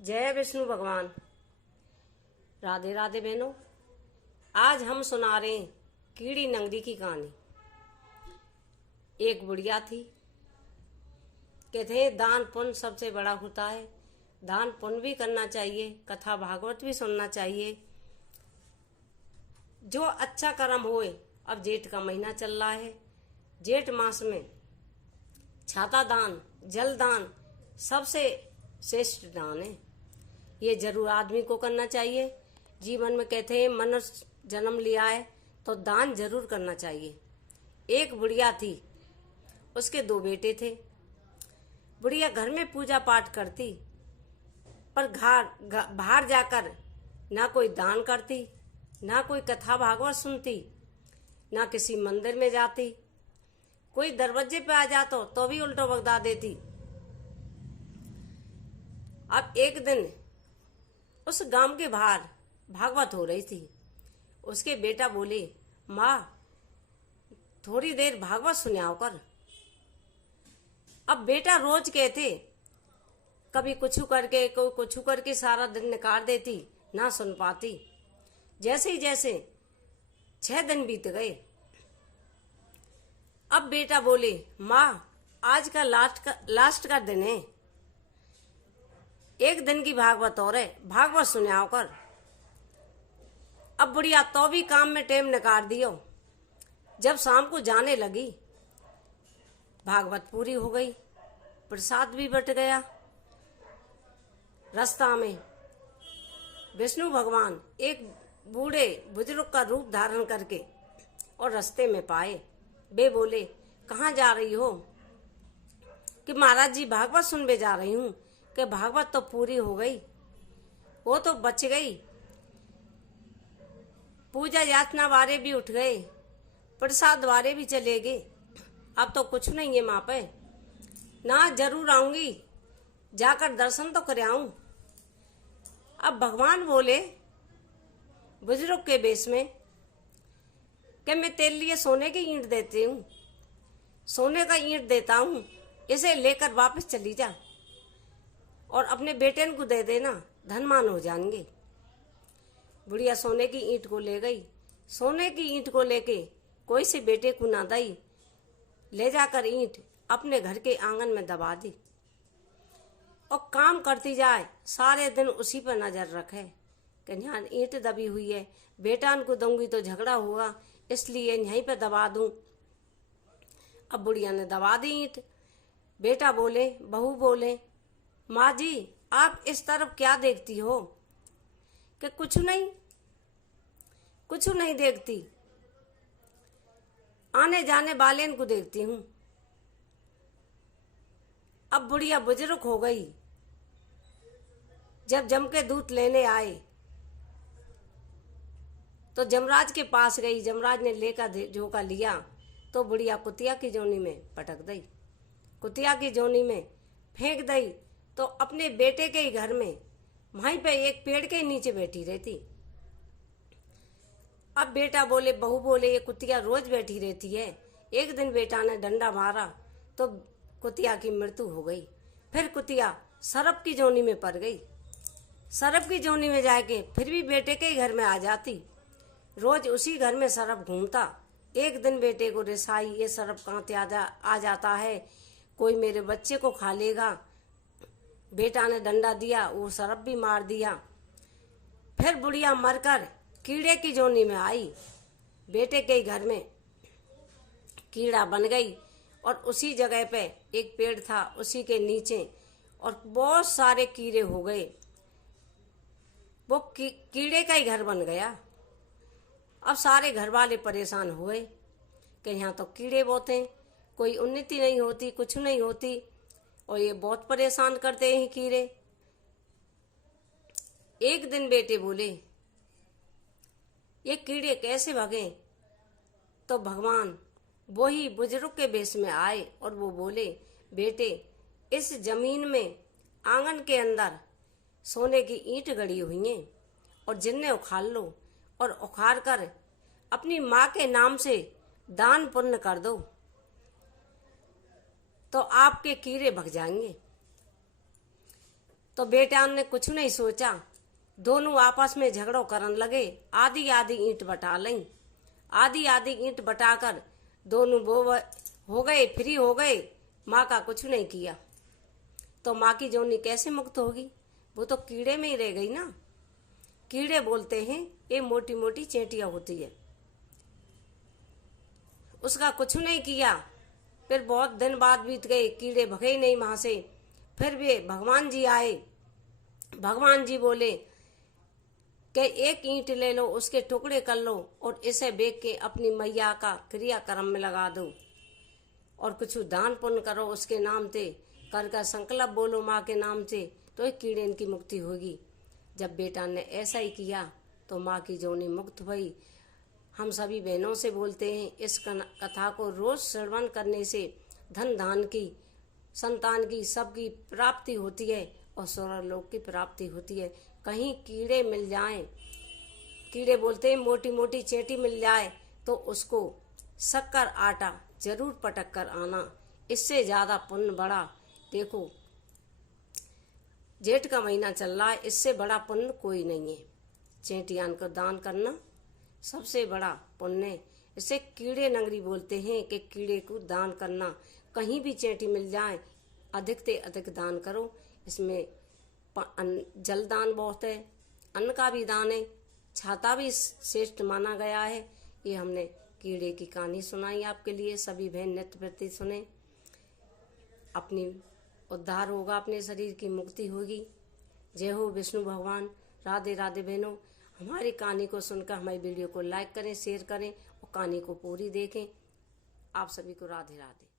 जय विष्णु भगवान। राधे राधे बहनों। आज हम सुना रहे हैं कीड़ी नंगरी की कहानी। एक बुढ़िया थी। कहते हैं दान पुण्य सबसे बड़ा होता है। दान पुण्य भी करना चाहिए, कथा भागवत भी सुनना चाहिए। जो अच्छा कर्म होए। अब जेठ का महीना चल रहा है। जेठ मास में छाता दान, जल दान सबसे श्रेष्ठ दान है। ये जरूर आदमी को करना चाहिए। जीवन में कहते हैं मनुष्य जन्म लिया है तो दान जरूर करना चाहिए। एक बुढ़िया थी, उसके 2 बेटे थे। बुढ़िया घर में पूजा पाठ करती, पर बाहर जाकर ना कोई दान करती, ना कोई कथा भागवत सुनती, ना किसी मंदिर में जाती। कोई दरवाजे पे आ जाता तो भी उल्टो बगदा देती। अब एक दिन उस गांव के बाहर भागवत हो रही थी। उसके बेटा बोले, माँ थोड़ी देर भागवत सुनाओ कर। अब बेटा रोज कहते, कभी कुछ करके सारा दिन निकाल देती, ना सुन पाती। जैसे 6 दिन बीत गए। अब बेटा बोले, माँ आज का लास्ट का दिन है, एक दिन की भागवत और है, भागवत सुनाओ कर। अब बुढ़िया तो भी काम में टाइम निकाल दियो। जब शाम को जाने लगी, भागवत पूरी हो गई, प्रसाद भी बट गया। रास्ता में विष्णु भगवान एक बूढ़े बुजुर्ग का रूप धारण करके और रास्ते में पाए। वे बोले, कहाँ जा रही हो? कि महाराज जी भागवत सुनने जा रही हूँ। कि भागवत तो पूरी हो गई, वो तो बच गई। पूजा याचना वारे भी उठ गए, प्रसाद वारे भी चले गए। अब तो कुछ नहीं है माँ पे। ना जरूर आऊंगी, जाकर दर्शन तो कर आऊं। अब भगवान बोले बुजुर्ग के बेस में कि मैं तेरे लिए सोने की ईंट देती हूँ, सोने का ईंट देता हूँ, इसे लेकर वापस चली जा और अपने बेटे को दे देना, धनवान हो जाएंगे। बुढ़िया सोने की ईंट को ले गई। सोने की ईंट को लेके कोई से बेटे को ना दई, ले जाकर ईंट अपने घर के आंगन में दबा दी और काम करती जाए। सारे दिन उसी पर नजर रखे कि यहाँ ईंट दबी हुई है, बेटा को दूंगी तो झगड़ा हुआ, इसलिए यहीं पे दबा दूं। अब बुढ़िया ने दबा दी ईंट। बेटा बोले, बहू बोले, माँ जी आप इस तरफ क्या देखती हो? कि कुछ नहीं देखती, आने जाने वाले को देखती हूँ। अब बुढ़िया बुजुर्ग हो गई। जब जम के दूध लेने आए तो जमराज के पास गई। जमराज ने लेकर झोंका लिया तो बुढ़िया कुतिया की जोनी में पटक दई। कुतिया की जोनी में फेंक दई तो अपने बेटे के ही घर में वहीं पे एक पेड़ के नीचे बैठी रहती। अब बेटा बोले, बहू बोले, ये कुतिया रोज बैठी रहती है। एक दिन बेटा ने डंडा मारा तो कुतिया की मृत्यु हो गई। फिर कुतिया सरप की जोनी में पड़ गई। सरप की जोनी में जाके फिर भी बेटे के ही घर में आ जाती। रोज उसी घर में सरप घूमता। एक दिन बेटे को रिसाई, ये सरप कहाँ आ जाता है, कोई मेरे बच्चे को खा लेगा। बेटा ने डंडा दिया, वो सरप भी मार दिया। फिर बुढ़िया मरकर कीड़े की जोनी में आई। बेटे के घर में कीड़ा बन गई और उसी जगह पे एक पेड़ था, उसी के नीचे और बहुत सारे कीड़े हो गए। वो कीड़े का ही घर बन गया। अब सारे घर वाले परेशान हुए कि यहाँ तो कीड़े बहुत हैं, कोई उन्नति नहीं होती, कुछ नहीं होती और ये बहुत परेशान करते हैं कीड़े। एक दिन बेटे बोले, ये कीड़े कैसे भगे? तो भगवान वही बुजुर्ग के बेस में आए और वो बोले, बेटे इस जमीन में आंगन के अंदर सोने की ईंट गड़ी हुई है और जिन्हें उखाड़ लो और उखाड़ कर अपनी माँ के नाम से दान पुण्य कर दो तो आपके कीड़े भग जाएंगे। तो बेटान ने कुछ नहीं सोचा, दोनों आपस में झगड़ो करन लगे। आधी आधी ईंट बटा लें। आधी आधी ईंट बटाकर दोनों वो हो गए, फ्री हो गए। माँ का कुछ नहीं किया तो माँ की जोनी कैसे मुक्त होगी? वो तो कीड़े में ही रह गई ना। कीड़े बोलते हैं ये मोटी मोटी चेंटियां होती है। उसका कुछ नहीं किया। फिर बहुत दिन बाद बीत गए, कीड़े भगे नहीं वहां से। फिर वे भगवान जी आए। भगवान जी बोले कि एक ईंट ले लो, उसके टुकड़े कर लो और इसे बेच के अपनी मैया का क्रियाक्रम में लगा दो और कुछ दान पुण्य करो उसके नाम से, कर संकल्प बोलो माँ के नाम से, तो एक कीड़े इनकी मुक्ति होगी। जब बेटा ने ऐसा ही किया तो माँ की जोनी मुक्त हुई। हम सभी बहनों से बोलते हैं, इस कथा को रोज श्रवण करने से धन धान की, संतान की, सबकी प्राप्ति होती है और स्वर्ग लोक की प्राप्ति होती है। कहीं कीड़े मिल जाएं, कीड़े बोलते हैं मोटी मोटी चेंटी मिल जाए तो उसको शक्कर आटा जरूर पटक कर आना, इससे ज्यादा पुण्य बड़ा। देखो जेठ का महीना चल रहा है, इससे बड़ा पुण्य कोई नहीं है। चेंटियान को दान करना सबसे बड़ा पुण्य है। इसे कीड़े नंगरी बोलते हैं कि कीड़े को दान करना। कहीं भी चेंटी मिल जाए अधिक से अधिक दान करो। इसमें जल दान बहुत है, अन्न का भी दान है, छाता भी श्रेष्ठ माना गया है। ये हमने कीड़े की कहानी सुनाई आपके लिए। सभी बहन नित्य प्रति सुने, अपनी उद्धार होगा, अपने शरीर की मुक्ति होगी। जय हो विष्णु भगवान। राधे राधे बहनों। हमारी कहानी को सुनकर हमारी वीडियो को लाइक करें, शेयर करें और कहानी को पूरी देखें। आप सभी को राधे राधे।